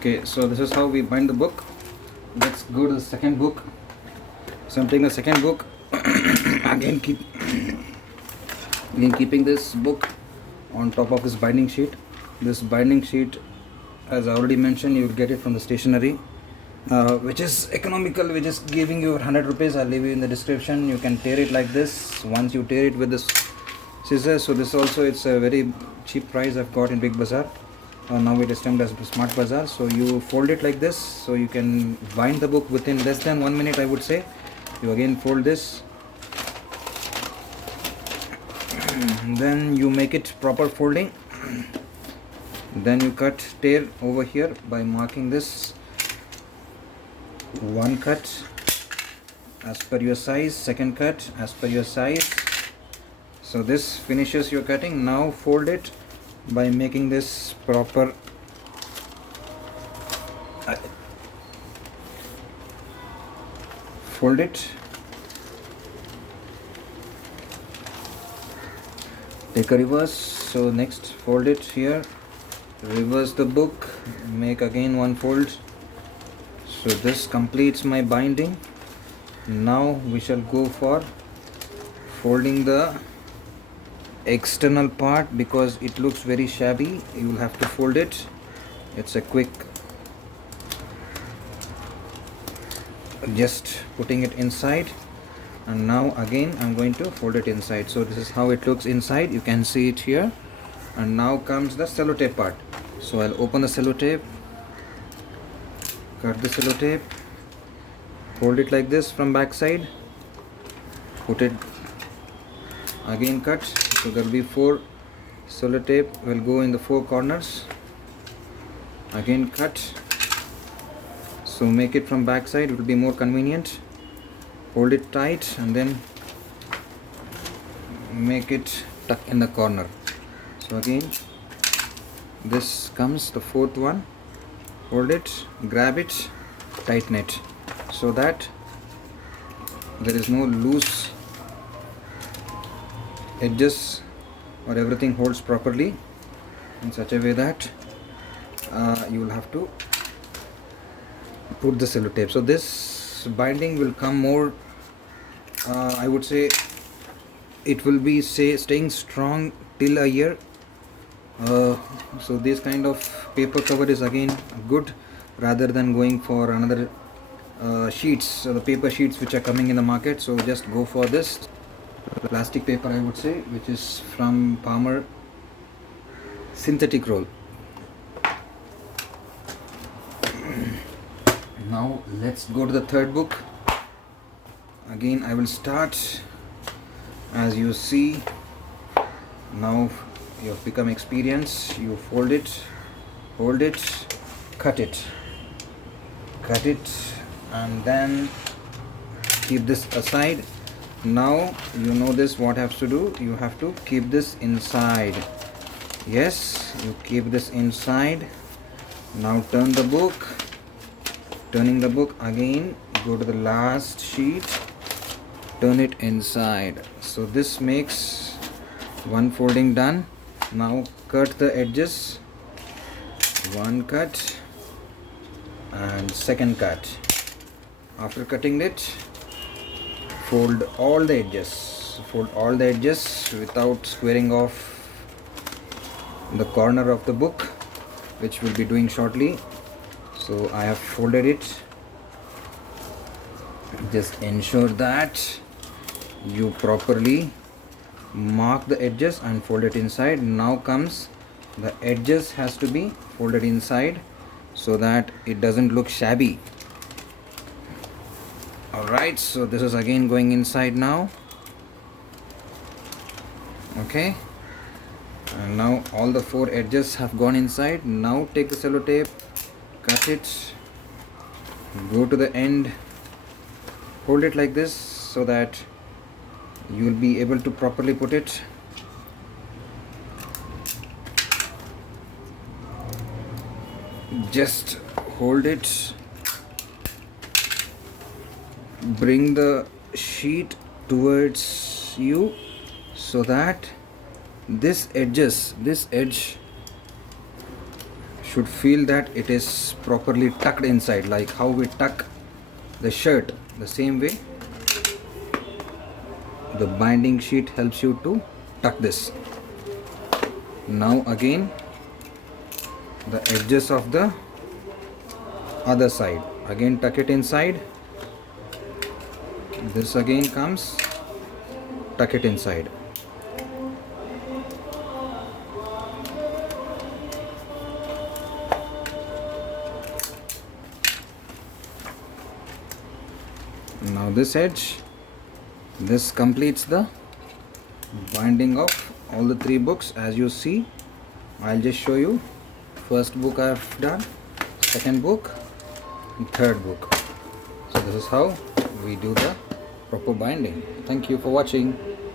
Okay, so this is how we bind the book. Let's go to the second book. So I'm taking the second book. again keeping this book on top of this binding sheet. This binding sheet, as I already mentioned, you will get it from the stationery, which is economical, which is giving you 100 rupees. I'll leave you in the description. You can tear it like this. Once you tear it with this scissors, so this also, it's a very cheap price I've got in Big Bazaar. Now it is termed as Smart Bazaar. So you fold it like this, so you can bind the book within less than 1 minute, I would say. You again fold this, then you make it proper folding, then you tear over here by marking this one cut as per your size, second cut as per your size. So this finishes your cutting. Now fold it by making this proper fold it, take a reverse. So next fold it here, reverse the book, make again one fold. So this completes my binding. Now we shall go for folding the external part, because it looks very shabby. You will have to fold it. It's a quick, just putting it inside, and now again I'm going to fold it inside. So this is how it looks inside. You can see it here. And now comes the sellotape part. So I'll open the sellotape, cut the sellotape, hold it like this from back side, put it again, cut. So there will be 4 sellotape will go in the 4 corners, again cut. So make it from back side, it will be more convenient. Hold it tight and then make it tuck in the corner. So again this comes the 4th one. Hold it, grab it, tighten it, so that there is no loose edges, or everything holds properly in such a way that you will have to put the sellotape. So this binding will come more, I would say it will be staying strong till a year. So this kind of paper cover is again good, rather than going for another sheets, so the paper sheets which are coming in the market. So just go for this plastic paper, I would say, which is from Palmer synthetic roll. Now let's go to the third book. Again I will start. As you see, now you have become experienced. You fold it, hold it, cut it, and then keep this aside. Now you know this, what has to do, you have to keep this inside. Yes, you keep this inside. Now turn the book, turning the book again, go to the last sheet, turn it inside. So this makes one folding done. Now cut the edges, one cut and second cut. After cutting it, fold all the edges without squaring off the corner of the book, which we'll be doing shortly. So I have folded it. Just ensure that you properly mark the edges and fold it inside. Now comes the edges has to be folded inside, so that it doesn't look shabby. Alright, so this is again going inside now. Okay, and now all the 4 edges have gone inside. Now take the sellotape, cut it, go to the end, hold it like this, so that you will be able to properly put it. Just hold it, bring the sheet towards you, so that this edge should feel that it is properly tucked inside, like how we tuck the shirt. The same way the binding sheet helps you to tuck this. Now again the edges of the other side, again tuck it inside. This again comes, tuck it inside. Now this edge, this completes the binding of all the 3 books. As you see, I'll just show you. First book I've done, second book, and third book. So this is how we do the proper binding. Thank you for watching.